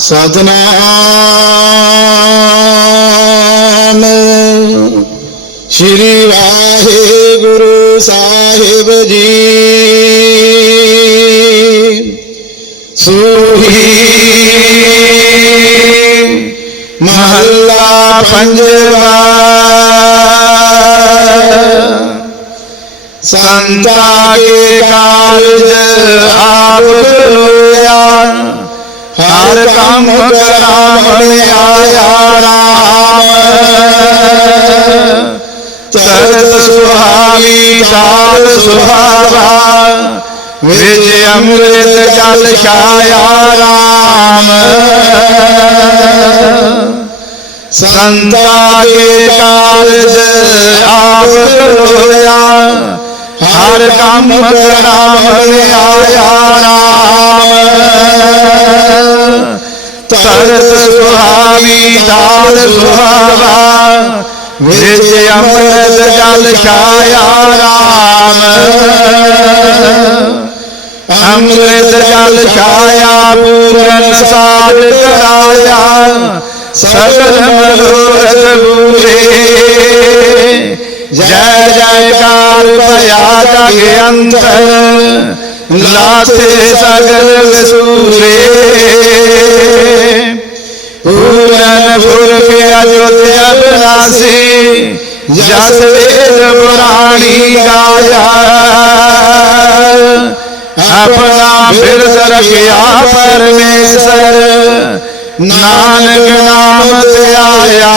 سدن شری واہ گرو صاحب جی سوری محلہ پنجوا آپ آیا ہر کام کرا ر سہامی کال سہارا مجھے امرت کال چایا رام سکندالے کال جام ہر کام آیا رام ترت سہاوی دار سہاوا وجہ امرت جل شایا رام امرت جل شایا پورن سال کرایا سرت جائے جائے کار بیادہ کے اندر لاتے سگر وسورے پورن پھر کے اجوتے اپنا سے جس ویز پرانی گایا اپنا پھر سرکیا پرمیسر نانک نام سے آیا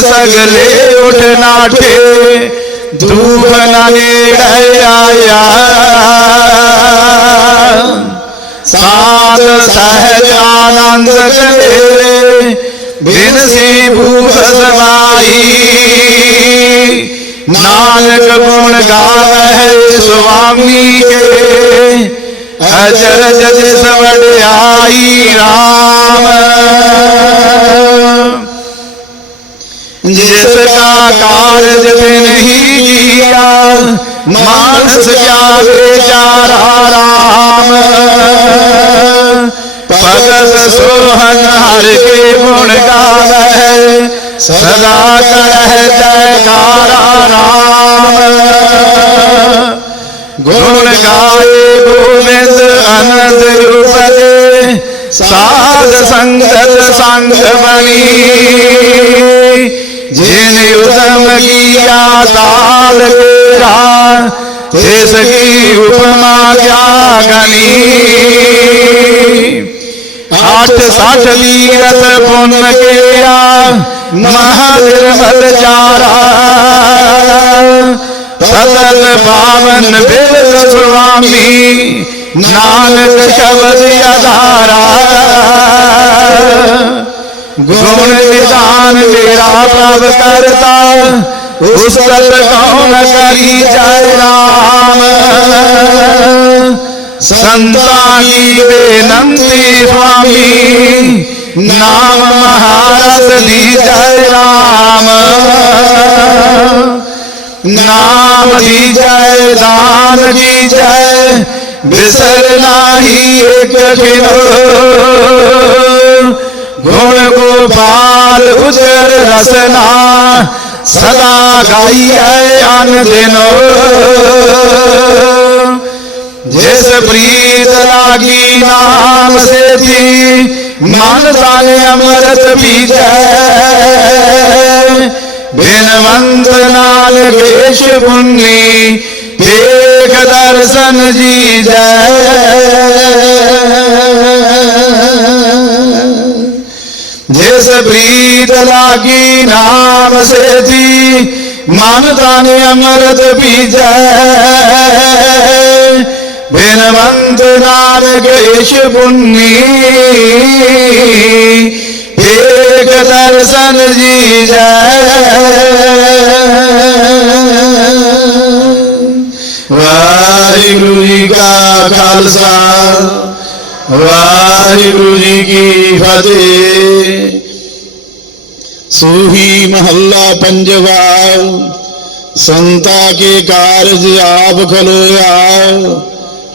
سگلے دھوپ نانے سال سہجانے دن سے بائی نانک گوڑ گا سوامی اجر جج سوڑ آئی رام جس کا کارج بھی نہیں کیا مانس کیا بیچارا رام پگت سوہن ہر کے گن گاو ہے سدا کرہ جیکارا رام گن گائے گو ساتھ سنگ بنی جن سانس کیا تال گیا جس کی اپما کیا گنی جاگنی ساٹھ ساتھ پن رس پون مل مہذا سل پاون بل سوامی نانک شبد سے دا گرون دان میرا پرب کرتا اس پر کون کری جائے رام سنتانی بے نمتی فامی نام مہارت دی جائے رام نام دی جائے دان دی جائے بے سرنا ہی ایک خدا گھوڑ کو پال اجر رسنا صدا گائی ہے آن دن جس پریت لاغی نام سے تھی مانتا نے امرت بھی جائے ਬਿਨਵੰਤ ਨਾਲ ਵੇਸ਼ ਪੁੰਨੀ ਦੇਖ ਦਰਸ਼ਨ ਜੀ ਜੈ ਜਿਸ ਪ੍ਰੀਤ ਲਾਗੀ ਨਾਮ ਸੇਤੀ ਮਨ ਤਨ ਅਮਰਤ ਬੀਜੈ ਬਿਨਵੰਤ ਨਾਲ ਵੇਸ਼ ਪੁੰਨੀ ਏਕ ਦਰਸ਼ਨ ਜੀ ਜੈ ਵਾਹਿਗੁਰੂ ਜੀ ਕਾ ਖਾਲਸਾ ਵਾਹਿਗੁਰੂ ਜੀ ਕੀ ਫਤਿਹ ਸੂਹੀ ਮਹੱਲਾ ਪੰਜਵਾ ਸੰਤਾ ਕੇ ਕਾਰਜ ਆਪ ਖਲੋਇਆ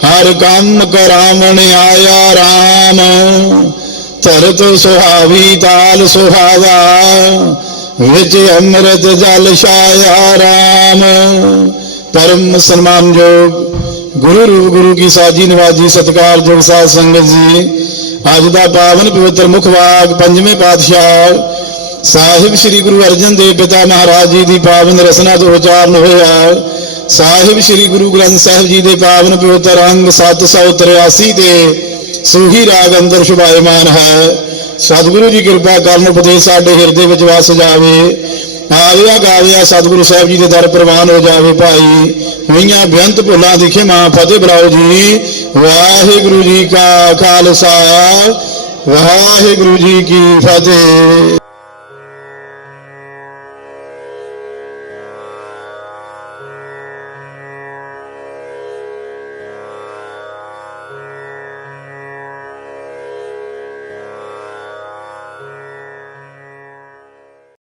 ਹਰ ਕੰਮ ਕਰਾਵਣ ਆਇਆ RAM ਧਰਤ ਸੁਹਾਵੀ ਤਾਲ ਸੁਹਾਵਾ ਵਿੱਚ ਅੰਮ੍ਰਿਤ ਜਲ ਛਾਇਆ ਰਾਮ ਪਰਮ ਸਨਮਾਨਯੋਗ ਗੁਰੂ ਰੂਪ ਗੁਰੂ ਕੀ ਸਾਜੀ ਨਿਵਾਜੀ ਸਤਕਾਰ ਜੋਗ ਸਾਧ ਸੰਗਤ ਜੀ ਅੱਜ ਦਾ ਪਾਵਨ ਪਵਿੱਤਰ ਮੁਖ ਵਾਕ ਪੰਜਵੇਂ ਪਾਤਸ਼ਾਹ ਸਾਹਿਬ ਸ੍ਰੀ ਗੁਰੂ ਅਰਜਨ ਦੇਵ ਪਿਤਾ ਮਹਾਰਾਜ ਜੀ ਦੀ ਪਾਵਨ ਰਸਨਾ ਤੋਂ ਉਚਾਰਨ ਹੋਇਆ ਸਾਹਿਬ ਸ੍ਰੀ ਗੁਰੂ ਗ੍ਰੰਥ ਸਾਹਿਬ ਜੀ ਦੇ ਪਾਵਨ ਪਵਿੱਤਰ ਅੰਗ 783 ਦੇ ਸੂਹੀ ਰਾਗ ਅੰਦਰ ਸ਼ੁਭਾਇਮਾਨ ਹੈ ਸਤਿਗੁਰੂ ਜੀ ਕਿਰਪਾ ਕਰਨ ਉਪਦੇਸ਼ ਸਾਡੇ ਹਿਰਦੇ ਵਿੱਚ ਵਸ ਜਾਵੇ ਆਵਿਆ ਗਾਵਿਆ ਸਤਿਗੁਰੂ ਸਾਹਿਬ ਜੀ ਦੇ ਦਰ ਪ੍ਰਵਾਨ ਹੋ ਜਾਵੇ ਭਾਈ ਮਈਆਂ ਬੇਅੰਤ ਭੁੱਲਾ ਦਿਖੇ ਮਾਂ ਫਤਿਹ ਬਰਾਓ ਜੀ ਵਾਹਿਗੁਰੂ ਜੀ ਕਾ ਖਾਲਸਾ ਵਾਹਿਗੁਰੂ ਜੀ ਕੀ ਫਤਿਹ